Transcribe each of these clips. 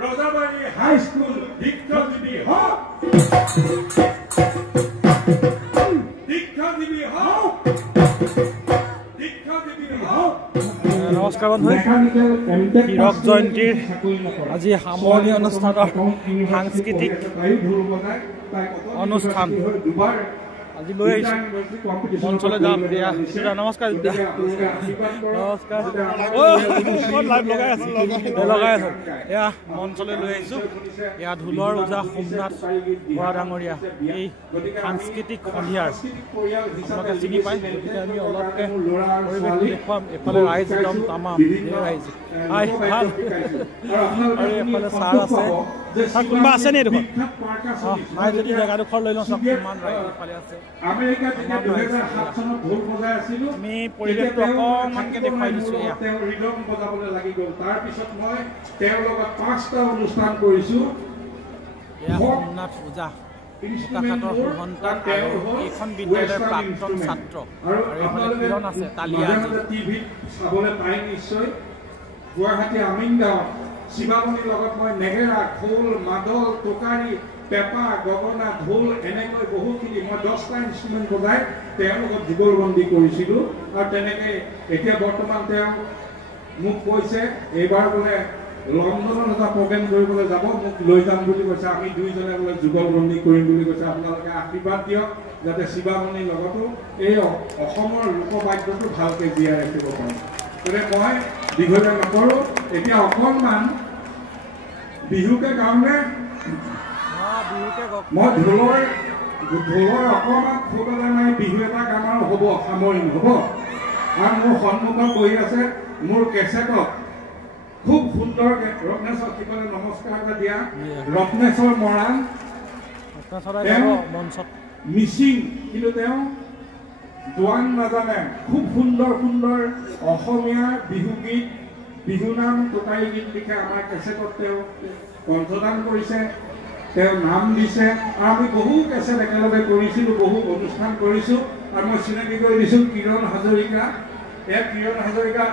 Rajabari High School Dikha Devi ho Dikha Devi ho Dikha Devi ho নমস্কাৰ বন্ধু হীৰক জয়ন্তীৰ আজি সামৰণি অনুষ্ঠানৰ সাংস্কৃতিক অনুষ্ঠান আজি লৈ আহিছোঁ মঞ্চলৈ যাম নমস্কাৰ নমস্কাৰ লগাই আছো এয়া মঞ্চলৈ লৈ আহিছোঁ এয়া ঢোলৰ ওজা সোমনাথ বৰা ডাঙৰীয়া এই সাংস্কৃতিক সন্ধিয়াৰ আপোনালোকে চিনি পায় গতিকে আমি অলপকৈ পৰিৱেশটো দেখুৱাম এফালে ৰাইজ একদম তামাম ৰাইজ ভাল আৰু এফালে ছাৰ আছে কোনোবা আছে নি দেখোন নাই যদি জেগাডোখৰ লৈ লওঁ চব কিমান ৰাইজ এফালে আছে আমি পৰিৱেশটো অকণমানকৈ দেখুৱাই দিছোঁ এয়া সোমনাথ ওজা গোকাঘাটৰ সন্তান আৰু এইখন বিদ্যালয়ৰ প্ৰাক্তন ছাত্ৰ আৰু এইফালে কিৰণ আছে তালিয়া গুৱাহাটী আমিনগাঁও শিৱামণিৰ লগত মই নেগেৰা খোল মাদল টোকাৰী পেপা গগনা ঢোল এনেকৈ বহুতখিনি মই 10টা ইনষ্ট্ৰুমেণ্ট বজাই তেওঁৰ লগত যুগলবন্দী কৰিছিলোঁ আৰু তেনেকৈ এতিয়া বৰ্তমান তেওঁ মোক কৈছে এইবাৰ বোলে লণ্ডনত এটা প্ৰগ্ৰেম কৰিবলৈ যাব মোক লৈ যাম বুলি কৈছে আমি দুইজনে বোলে যুগলবন্দী কৰিম বুলি কৈছে আপোনালোকে আশীৰ্বাদ দিয়ক যাতে শিৱামণিৰ লগতো এই অসমৰ লোকবাদ্যটো ভালকৈ জীয়াই ৰাখিব পাৰোঁ গতিকে মই দীঘলীয়া নকৰোঁ এতিয়া অকণমান বিহুকে কাৰণে মই ঢোলৰ অকণমান খুব এটা নাই বিহু এটা গান আৰু হ'ব সামৰিম হ'ব আৰু মোৰ সন্মুখত বহি আছে মোৰ কেছেটত খুব সুন্দৰকৈ ৰত্নেশ্বৰ শিৱলে নমস্কাৰ এটা দিয়া ৰত্নেশ্বৰ মৰাণ মিচিং কিন্তু তেওঁ দোৱান নাজানে খুব সুন্দৰ সুন্দৰ অসমীয়া বিহুগীত বিহুনাম টোকাৰী গীত লিখে আমাৰ কেছেটত তেওঁ কণ্ঠদান কৰিছে তেওঁ নাম দিছে আৰু আমি বহু কেছেট একেলগে কৰিছিলোঁ বহু অনুষ্ঠান কৰিছোঁ আৰু মই চিনাকি কৰি দিছোঁ কিৰণ হাজৰিকা ইয়াত কিৰণ হাজৰিকা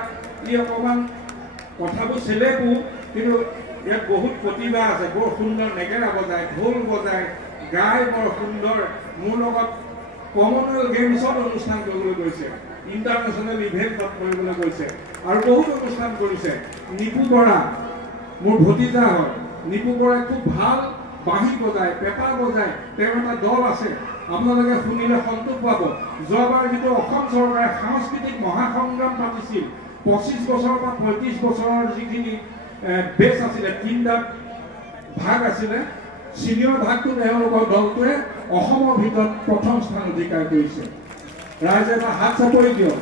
ই অকণমান কথাবোৰ চেলেবো কিন্তু ইয়াত বহুত প্ৰতিভা আছে বৰ সুন্দৰ নেগেৰা বজায় ঢোল বজায় গাই বৰ সুন্দৰ মোৰ লগত কমনৱেলথ গেমছত অনুষ্ঠান কৰিবলৈ গৈছে ইণ্টাৰনেশ্যনেল ইভেণ্ট কৰিবলৈ গৈছে আৰু বহুত অনুষ্ঠান কৰিছে নিপু বৰা মোৰ ভতিজা হয় নিপু বৰাই খুব ভাল বাঁহী বজায় পেঁপা বজায় তেওঁৰ এটা দল আছে আপোনালোকে শুনিলে সন্তোষ পাব যোৱাবাৰ যিটো অসম চৰকাৰে সাংস্কৃতিক মহাসংগ্ৰাম পাতিছিল 25 বছৰৰ পৰা 35 বছৰৰ যিখিনি বেছ আছিলে 3টা ভাগ আছিলে সিনিয়ৰ ভাগটো তেওঁলোকৰ দলটোৱে অসমৰ ভিতৰত প্ৰথম স্থান অধিকাৰ কৰিছে ৰাইজে এটা হাত চাপৰি দিয়ক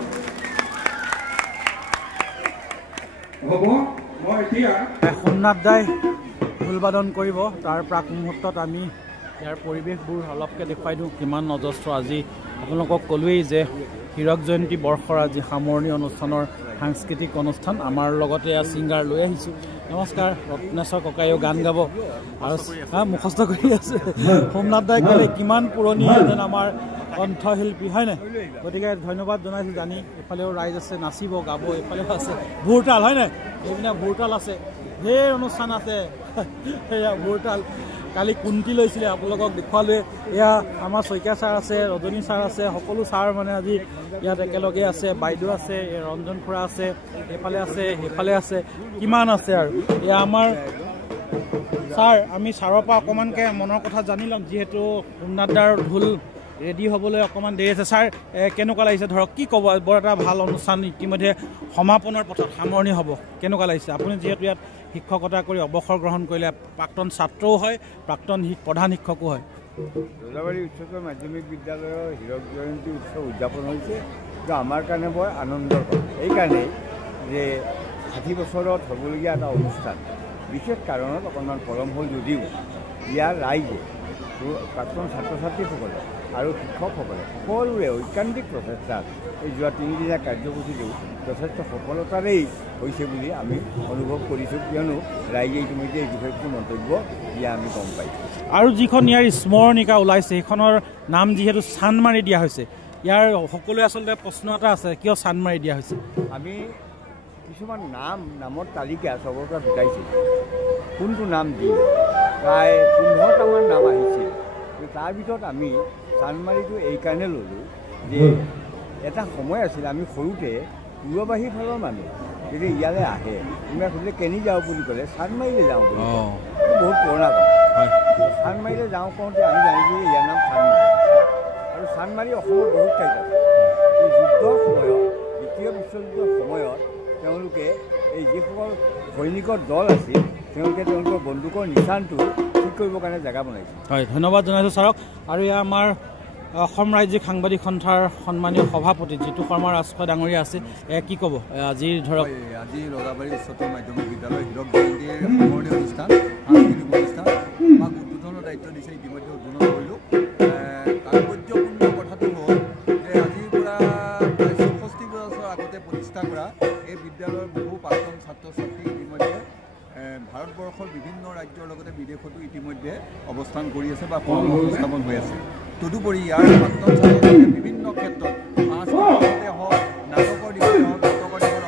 হ'ব মই এতিয়া সোমনাথ দাই ঢোলবাদন কৰিব তাৰ প্ৰাক মুহূৰ্তত আমি ইয়াৰ পৰিৱেশবোৰ অলপকৈ দেখুৱাই দিওঁ কিমান অজস্ৰ আজি আপোনালোকক ক'লোৱেই যে হীৰক জয়ন্তী বৰ্ষৰ আজি সামৰণি অনুষ্ঠানৰ সাংস্কৃতিক অনুষ্ঠান আমাৰ লগতে এয়া ছিংগাৰ লৈ আহিছোঁ নমস্কাৰ ৰত্নেশ্বৰ ককাইও গান গাব আৰু মুখস্থ কৰি আছে সোমনাথ দাই ক'লে কিমান পুৰণি যেন আমাৰ কণ্ঠশিল্পী হয়নে গতিকে ধন্যবাদ জনাইছোঁ জানি এফালেও ৰাইজ আছে নাচিব গাব এইফালেও আছে ভোৰতাল হয়নে এইপিনে ভোৰতাল আছে ঢেৰ অনুষ্ঠান আছে সেয়া ভোৰতাল কালি কুন্তি লৈছিলে আপোনালোকক দেখুৱালোৱে এয়া আমাৰ শইকীয়া ছাৰ আছে ৰজনী ছাৰ আছে সকলো ছাৰ মানে আজি ইয়াত একেলগে আছে বাইদেউ আছে ৰঞ্জন খুৰা আছে এইফালে আছে সেইফালে আছে কিমান আছে আৰু এয়া আমাৰ ছাৰ আমি ছাৰৰ পৰা অকণমানকৈ মনৰ কথা জানি ল'ম যিহেতু সোমনাথ দাৰ ঢোল ৰেডি হ'বলৈ অকণমান দেৰি আছে ছাৰ কেনেকুৱা লাগিছে ধৰক কি ক'ব বৰ এটা ভাল অনুষ্ঠান ইতিমধ্যে সমাপনৰ পথত সামৰণি হ'ব কেনেকুৱা লাগিছে আপুনি যিহেতু ইয়াত শিক্ষকতা কৰি অৱসৰ গ্ৰহণ কৰিলে প্ৰাক্তন ছাত্ৰও হয় প্ৰাক্তন প্ৰধান শিক্ষকো হয় ৰজাবাৰী উচ্চতৰ মাধ্যমিক বিদ্যালয়ৰ হীৰক জয়ন্তী উৎসৱ উদযাপন হৈছে কিন্তু আমাৰ কাৰণে বৰ আনন্দৰ কথা এইকাৰণেই যে 60 বছৰত হ'বলগীয়া এটা অনুষ্ঠান বিশেষ কাৰণত অকণমান পলম হ'ল যদিও ইয়াৰ ৰাইজে প্ৰাক্তন ছাত্ৰ ছাত্ৰীসকলে আৰু শিক্ষকসকলে সকলোৰে ঐকান্তিক প্ৰচেষ্টাত এই যোৱা 3 দিনীয়া কাৰ্যসূচীটো যথেষ্ট সফলতাৰেই হৈছে বুলি আমি অনুভৱ কৰিছোঁ কিয়নো ৰাইজে ইতিমধ্যে এই বিষয়টো মন্তব্য দিয়া আমি গম পাইছোঁ আৰু যিখন ইয়াৰ স্মৰণিকা ওলাইছে সেইখনৰ নাম যিহেতু চান্দমাৰি দিয়া হৈছে ইয়াৰ সকলোৱে আচলতে প্ৰশ্ন এটা আছে কিয় চান্দমাৰি দিয়া হৈছে আমি কিছুমান নামৰ তালিকা চবৰ পৰা গোটাইছিল কোনটো নাম দিম প্ৰায় 15টামান নাম আহিছিল তাৰ ভিতৰত আমি চানমাৰিটো এইকাৰণে ল'লোঁ যে এটা সময় আছিল আমি সৰুতে পূৰ্ববাহী ফালৰ মানুহ যদি ইয়ালৈ আহে কোনোবাই সুধিলে কেনি যাওঁ বুলি ক'লে চানমাৰিলৈ যাওঁ বুলি বহুত পুৰণা কথা চানমাৰিলৈ যাওঁ কওঁতে আমি জানিলোঁ যে ইয়াৰ নাম চানমাৰি আৰু চানমাৰি অসমৰ বহুত ঠাইত আছে এই যুদ্ধৰ সময়ত দ্বিতীয় বিশ্বযুদ্ধৰ সময়ত তেওঁলোকে এই যিসকল সৈনিকৰ দল আছিল তেওঁলোকে তেওঁলোকৰ বন্দুকৰ নিচানটো ঠিক কৰিবৰ কাৰণে জেগা বনাইছিল হয় ধন্যবাদ জনাইছোঁ ছাৰক আৰু এয়া আমাৰ অসম ৰাজ্যিক সাংবাদিক সন্থাৰ সন্মানীয় সভাপতি জিতু শৰ্মা ৰাজখোৱা ডাঙৰীয়া আছে কি ক'ব আজি ধৰক আজি ৰজাবাৰী উচ্চতৰ মাধ্যমিক বিদ্যালয় হীৰক জয়ন্তীৰ সামৰণি অনুষ্ঠান সাংস্কৃতিক অনুষ্ঠান আমাক উদ্বোধনৰ দায়িত্ব দিছে ইতিমধ্যে উদ্বোধন কৰিলোঁ তাৎপৰ্যপূৰ্ণ কথাটো হ'ল যে আজিৰ পৰা প্ৰায় ৬৪ বছৰ আগতে প্ৰতিষ্ঠা কৰা এই বিদ্যালয়ৰ বহু প্ৰাক্তন ছাত্ৰ ছাত্ৰী ইতিমধ্যে ভাৰতবৰ্ষৰ বিভিন্ন ৰাজ্যৰ লগতে বিদেশতো ইতিমধ্যে অৱস্থান কৰি আছে বা কৰ্মসংস্থাপন হৈ আছে তদুপৰি ইয়াৰ প্ৰাক্তন ছাত্ৰ ছাত্ৰীয়ে বিভিন্ন ক্ষেত্ৰত সাংস্কৃতিকতে হওক নাটকৰ দিশতে হওক নাটকৰ দিশত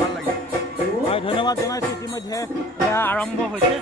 ভাল লাগে হয় ধন্যবাদ জনাইছোঁ ইতিমধ্যে এয়া আৰম্ভ হৈছে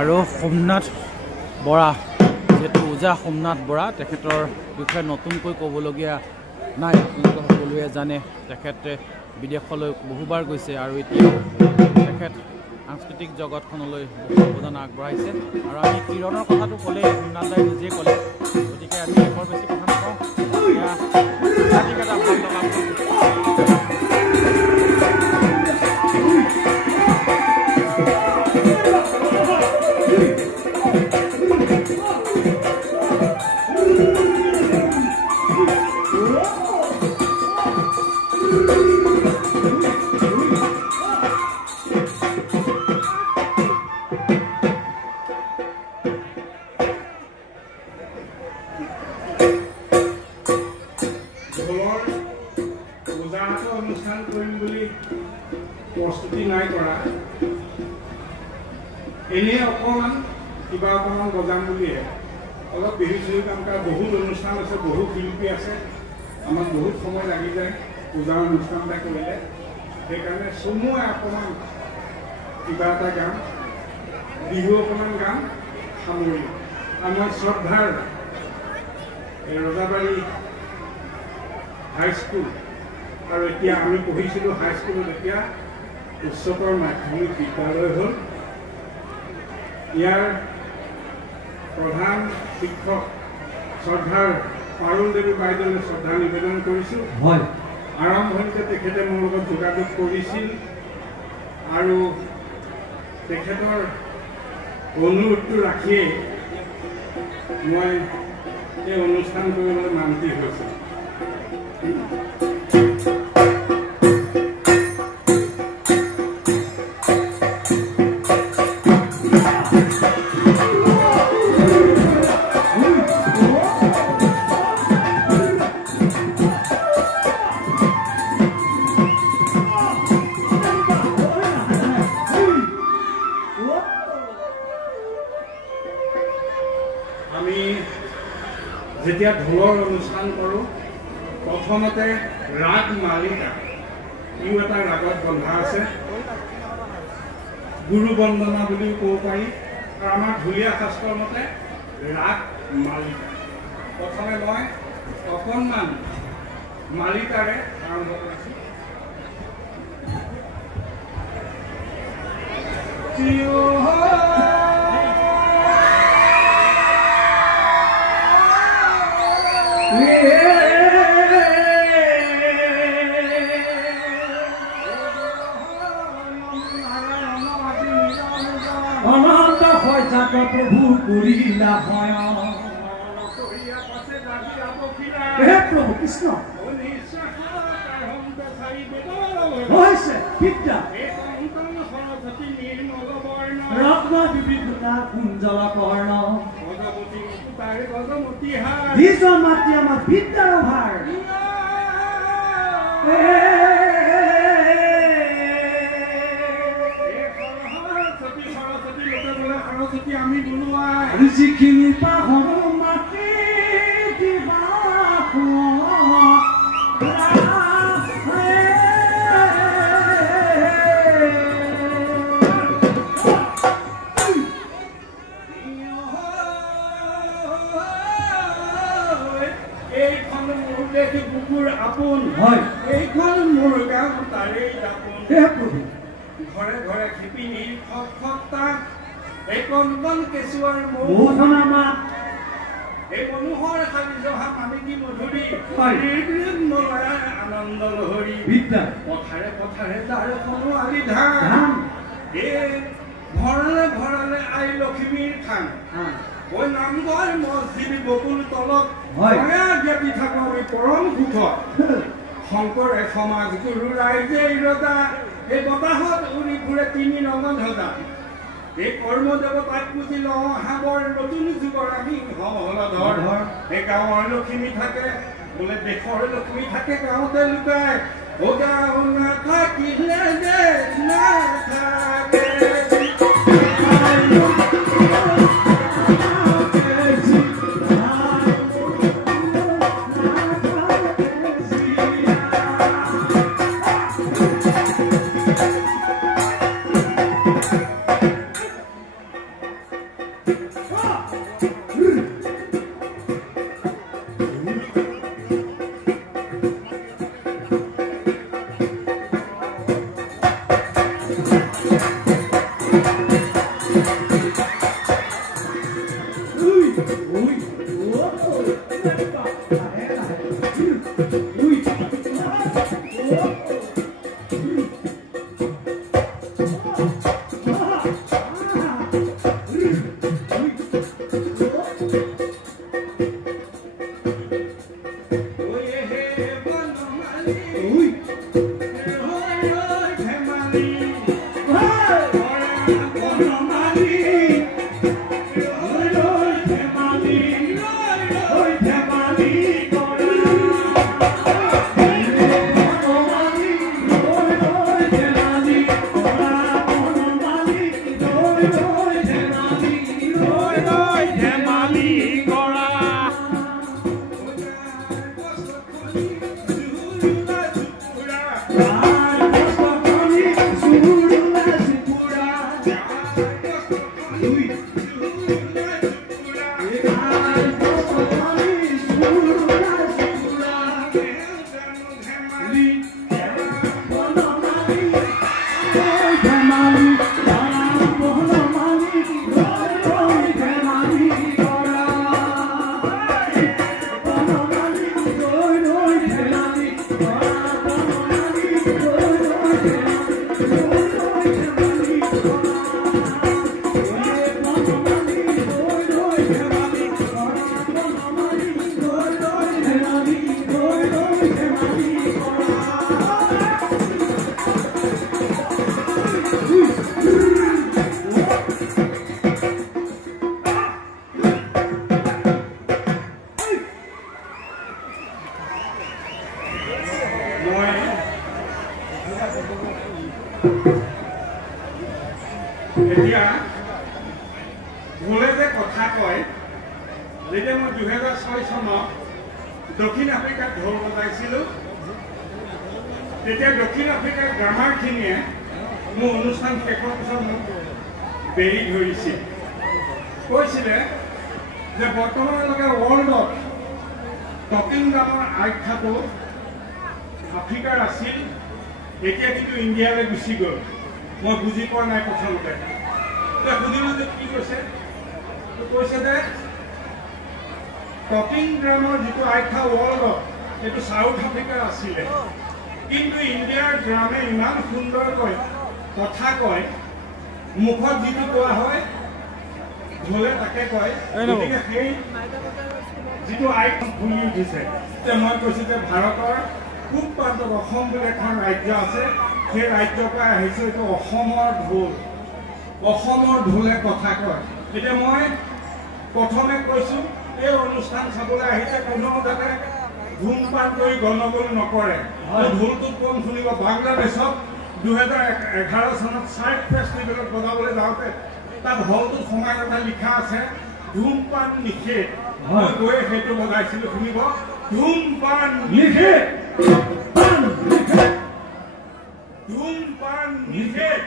আৰু সোমনাথ বৰা যিহেতু ওজা সোমনাথ বৰা তেখেতৰ বিষয়ে নতুনকৈ ক'বলগীয়া নাই আপোনালোকে সকলোৱে জানে তেখেতে বিদেশলৈ বহুবাৰ গৈছে আৰু এতিয়াও তেখেত সাংস্কৃতিক জগতখনলৈ বহু অৱদান আগবঢ়াইছে আৰু আমি কিৰণৰ কথাটো ক'লে সোমনাথ দাই নিজেই ক'লে গতিকে আমি বৰ বেছি কথা নকওঁ এয়া এটা ভাল লগা অনুষ্ঠান কৰিম বুলি প্ৰস্তুতি নাই কৰা এনেই অকণমান কিবা অকণমান বজাম বুলিয়ে অলপ বিহু চিহু কাম কৰা বহুত অনুষ্ঠান আছে বহুত শিল্পী আছে আমাক বহুত সময় লাগি যায় পূজাৰ অনুষ্ঠান এটা কৰিলে সেইকাৰণে চমুৱে অকণমান কিবা এটা গাম বিহু অকণমান গাম সামৰি আমাৰ শ্ৰদ্ধাৰ ৰজাবাৰী হাইস্কুল আৰু এতিয়া আমি পঢ়িছিলোঁ হাইস্কুলত এতিয়া উচ্চতৰ মাধ্যমিক বিদ্যালয় হ'ল ইয়াৰ প্ৰধান শিক্ষক শ্ৰদ্ধাৰ পাৰুল দেৱী বাইদেউলৈ শ্ৰদ্ধা নিবেদন কৰিছোঁ হয় আৰম্ভণিতে তেখেতে মোৰ লগত যোগাযোগ কৰিছিল আৰু তেখেতৰ অনুৰোধটো ৰাখিয়েই মই এই অনুষ্ঠান কৰিবলৈ মান্তি হৈছোঁ আমি যেতিয়া ঢোলৰ অনুষ্ঠান কৰোঁ প্ৰথমতে ৰাগ মালিকা ইও এটা ৰাগত বন্ধা আছে গুৰু বন্দনা বুলিও ক'ব পাৰি আৰু আমাৰ ঢুলীয়া শাস্ত্ৰৰ মতে ৰাগ মালিকা প্ৰথমে মই অকণমান মালিকাৰে আৰম্ভ কৰিছোঁ অনন্ত হয় যাক প্ৰভু কৰিলা হয় হে প্ৰভু কৃষ্ণ হৈছে বিদ্যা ৰত্ন বিবিধতা কুঞ্জল কৰ্ণ বীজ মাতি আমাৰ বিদ্যাৰ ভাৰ আমি বনোৱা যিখিনি পাহৰ মাটি দিবা এইখন মোৰ দেখি বুকুৰ আপোন হয় এইখন মোৰ গাঁও তাৰেই দাপোন হে প্ৰভু ঘৰে ঘৰে শিপিনী খটখটা এই কণ কেঁচুৱাৰ মোহনা মাত এই মনোহৰ সাজি জহা মানিকী মধুৰী হয় আনন্দ লহৰী বিদ্যা পথাৰে পথাৰে যাৰ কোনো আলি ধান ধান এই ভৰালে ভৰালে আই লক্ষ্মীৰ থান ঐ নামঘৰ মছজিদ বকুল তলত হয় জ্ঞাতি থাকো আমি পৰম সুখত শংকৰে সমাজ গুৰু ৰাইজে ৰজা এই বতাহত উৰি ফুৰে তিনি ৰঙন ধজা এই কৰ্ম দেৱতাক পুজি লওঁ হাবৰ নতুন যুগৰ আমি হলধৰ এই গাঁৱৰ লক্ষ্মী থাকে বোলে দেশৰ লক্ষ্মী থাকে গাঁৱতে লুকাই ও গাঁও নাথাকিলে যে নাথাকে এতিয়া ভুলে যে কথা কয় যেতিয়া মই 2006 চনত দক্ষিণ আফ্ৰিকাত ঢোল বজাইছিলোঁ তেতিয়া দক্ষিণ আফ্ৰিকাৰ গ্ৰামাৰখিনিয়ে মোৰ অনুষ্ঠান শেষৰ পিছত মোক বেৰি ধৰিছিল কৈছিলে যে বৰ্তমানলৈকে ৱৰ্ল্ডত টকিং ড্ৰামৰ আখ্যাটো আফ্ৰিকাৰ আছিল এতিয়া কিন্তু ইণ্ডিয়ালৈ গুচি গ'ল মই বুজি পোৱা নাই প্ৰথমতে সুধিলোঁ যে কি কৈছে কৈছে যে টকিং ড্ৰামৰ যিটো আখ্যা ৱৰ্ল্ডত সেইটো চাউথ আফ্ৰিকাৰ আছিলে কিন্তু ইণ্ডিয়াৰ ড্ৰামে ইমান সুন্দৰকৈ কথা কয় মুখত যিটো কোৱা হয় ঢোলে তাকে কয় গতিকে সেই যিটো আইকন ফুলি উঠিছে মই কৈছোঁ যে ভাৰতৰ পূব প্ৰান্তত অসম বুলি এখন ৰাজ্য আছে সেই ৰাজ্যৰ পৰা আহিছে এইটো অসমৰ ঢোল অসমৰ ঢোলে কথা কয় এতিয়া মই প্ৰথমে কৈছোঁ এই অনুষ্ঠান চাবলৈ আহিছে কোনো যাতে ধূমপান কৰি গণ্ডগোল নকৰে ঢোলটো কম শুনিব বাংলাদেশত 2011 চনত চাৰ্ক ফেষ্টিভেলত বজাবলৈ যাওঁতে তাত হলটোত সোমাই কথা লিখা আছে ধূমপান নিষেধ মই গৈ সেইটো বজাইছিলোঁ শুনিব ধূমপান নিষেধ ধূমপান নিষেধ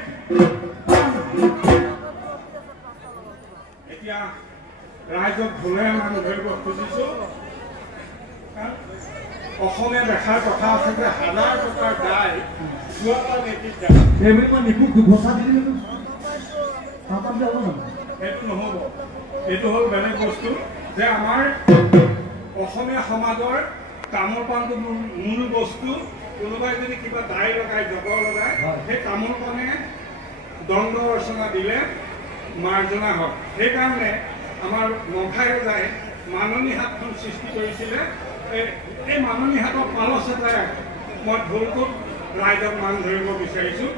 এতিয়া ৰাইজক ঢোলেৰে মানুহ ধৰিব খুজিছোঁ অসমীয়া দেখাৰ কথা আছে যে হাজাৰ টকাৰ দাই যোৱাবাৰ নেতিত সেইটো নহ'ব এইটো হ'ল বেলেগ বস্তু যে আমাৰ অসমীয়া সমাজৰ তামোল পাণটো মূল বস্তু কোনোবাই যদি কিবা দাই লগাই জবৰ লগাই সেই তামোল পাণে দণ্ড অৰ্চনা দিলে মাৰ্জনা হয় সেইকাৰণে আমাৰ মঘাই ৰজাই মাননী হাতখন সৃষ্টি কৰিছিলে এই মাননী হাতৰ পালচ এটাই মই ঢোলটোত ৰাইজক মান ধৰিব বিচাৰিছোঁ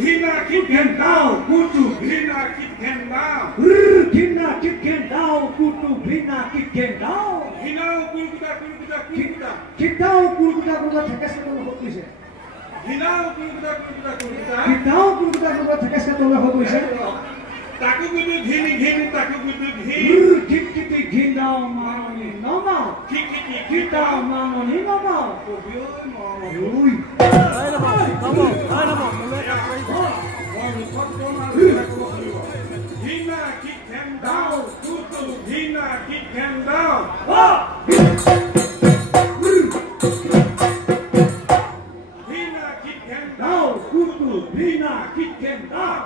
ঘৃণা কিটঘেন দাও কুটু ঘৃণা কিটঘেন দাও ঘৃণা কিটঘেন দাও কুটু ঘৃণা কিটঘেন দাও ঘৃণাও কুলকুটা কুলকুটা কুলকুটা ঘৃণাও কুলকুটা কুলকুটা ঠেকেচকে তলে হৈ গৈছে ঘৃণাও কুলকুটা কুলকুটা কুলকুটা ঘৃণাও কুলকুটা কুলকুটা ঠেকেচকে তলে হৈ গৈছে তাকো কিন্তু ঘৃণি ঘৃণি তাকো কিন্তু ঘৃণ খিটখিটি ঘৃণাও মাননি নমাও খিটখিটি ঘৃণাও মাননি নমাও ঘৃণা কিটঘেন দাও কুটু ঘৃণা কিটঘেন দাও ঘৃণা কিটঘেন দাও কুটু ঘৃণা কিটঘেন দাও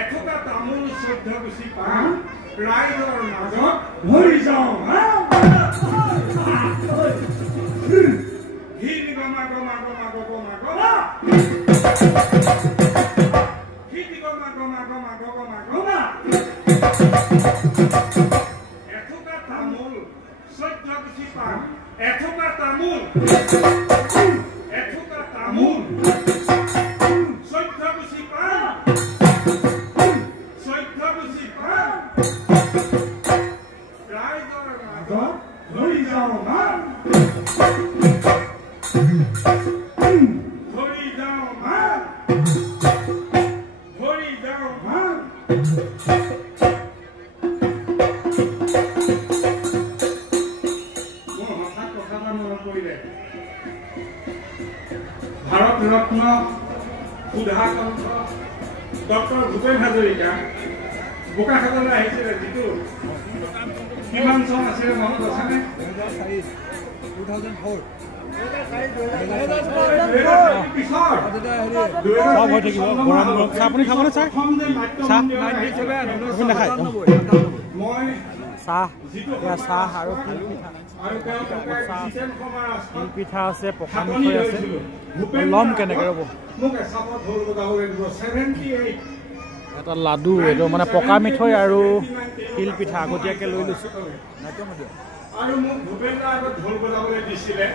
এথোকা তামোল 14 গুছি পাণ ৰাইজৰ মাজত ধৰি যাওঁ ঘিন গমা গমা গমা গমা গমা ঘিন গমা গমা গমা গমা গমা এথোকা তামোল 14 গুছি পাণ এথোকা তামোল 14 গুছি পাণ ভাৰত ৰত্ন সুধাকণ্ঠ ডক্টৰ ভূপেন হাজৰিকা বোকাখাতলৈ আহিছিলে যিটো কিমান চন আছিলে মনত আছেনে 2004 আপুনি খাবনে চাহ নাখায় চাহ আৰু তিল পিঠা আছে পকা মিঠৈ আছে ল'ম কেনেকৈ ৰ'ব মোক এচাপত ঢোল বজাব লাগিব 78 এটা লাডু এইটো মানে পকা মিঠৈ আৰু তিল পিঠা আগতীয়াকৈ লৈ লৈছোঁ আৰু মোক ভূপেন দাই আগত ঢোল বজাবলৈ দিছিলে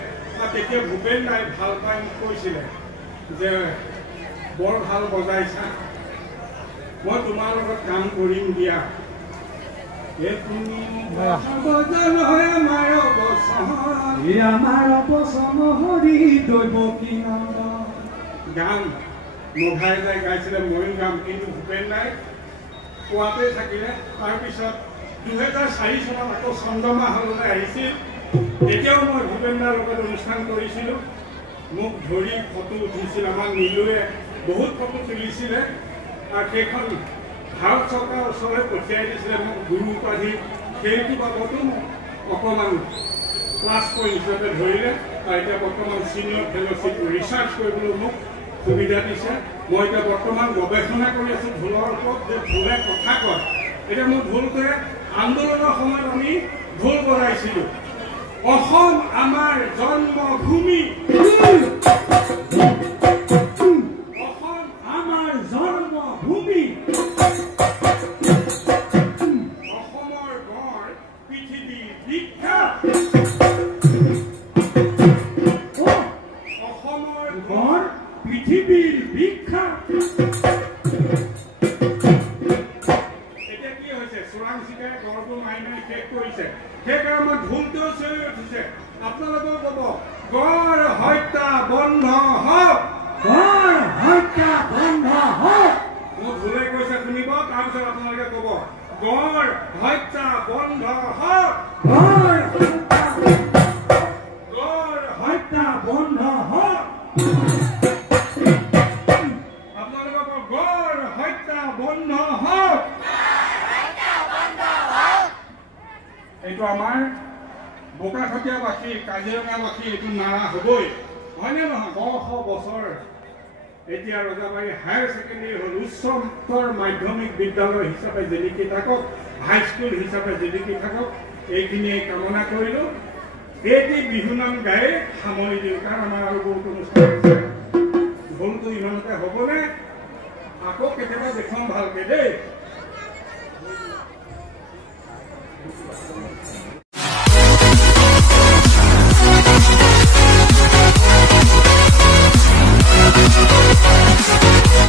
তেতিয়া ভূপেন দাই ভাল পাই মোক কৈছিলে যে বৰ ভাল বজাইছা মই তোমাৰ লগত কাম কৰিম দিয়া গান নঘাই যাই গাইছিলে ময়ো গাম কিন্তু ভূপেন দাই কোৱাতে থাকিলে তাৰপিছত 2004 চনত আকৌ চন্দ্ৰমা হললৈ আহিছিল তেতিয়াও মই ভূপেন দাৰ লগত অনুষ্ঠান কৰিছিলোঁ মোক ধৰি ফটো উঠিছিল আমাৰ নীলুৱে বহুত ফটো তুলিছিলে আৰু সেইখন ভাৰত চৰকাৰৰ ওচৰলৈ পঠিয়াই দিছিলে মোক গুৰু উপাধি সেইটো বাবতো অকণমান ক্লাছ পইণ্ট হিচাপে ধৰিলে আৰু এতিয়া বৰ্তমান ছিনিয়ৰ ফেল'শ্বিপ ৰিচাৰ্চ কৰিবলৈ মোক সুবিধা দিছে মই এতিয়া বৰ্তমান গৱেষণা কৰি আছোঁ ঢোলৰ ওপৰত যে ঢোলে কথা কয় এতিয়া মোৰ ঢোলটোৱে আন্দোলনৰ সময়ত আমি ঢোল বজাইছিলোঁ অসম আমাৰ জন্মভূমি অসম আমাৰ জন্মভূমি অসমৰ গড় পৃথিৱীৰ বিখ্যাত অসমৰ গড় পৃথিৱীৰ বিখ্যাত এতিয়া কি হৈছে চোৰাং চিকাই গড়টো মাৰি মাৰি শেষ কৰিছে সেইকাৰণে আমাৰ ঢোলটোও চিঞৰি উঠিছে আপোনালোকেও ক'ব গড় হত্যা বন্ধ হওক গড় হত্যা বন্ধ হওক মোৰ ঢোলে কৈছে শুনিব তাৰপিছত আপোনালোকে ক'ব গড় হত্যা বন্ধ হওক গড় হত্যা বন্ধ হওক আপোনালোকৰ গড় হত্যা বন্ধ হওক এইটো আমাৰ বোকাখতীয়াবাসী কাজিৰঙাবাসী এইটো নাৰা হ'বই হয়নে নহয় শ বছৰ এতিয়া ৰজাবাৰী হায়াৰ ছেকেণ্ডেৰী হ'ল উচ্চতৰ মাধ্যমিক বিদ্যালয় হিচাপে জিলিকি থাকক হাইস্কুল হিচাপে জিলিকি থাকক এইখিনিয়ে কামনা কৰিলোঁ এটি বিহুনাম গাই সামৰি দিওঁ কাৰণ আমাৰ আৰু বহুত অনুষ্ঠান আছে ঢোলটো ইমানতে হ'বনে আকৌ কেতিয়াবা দেখুৱাম ভালকে দেই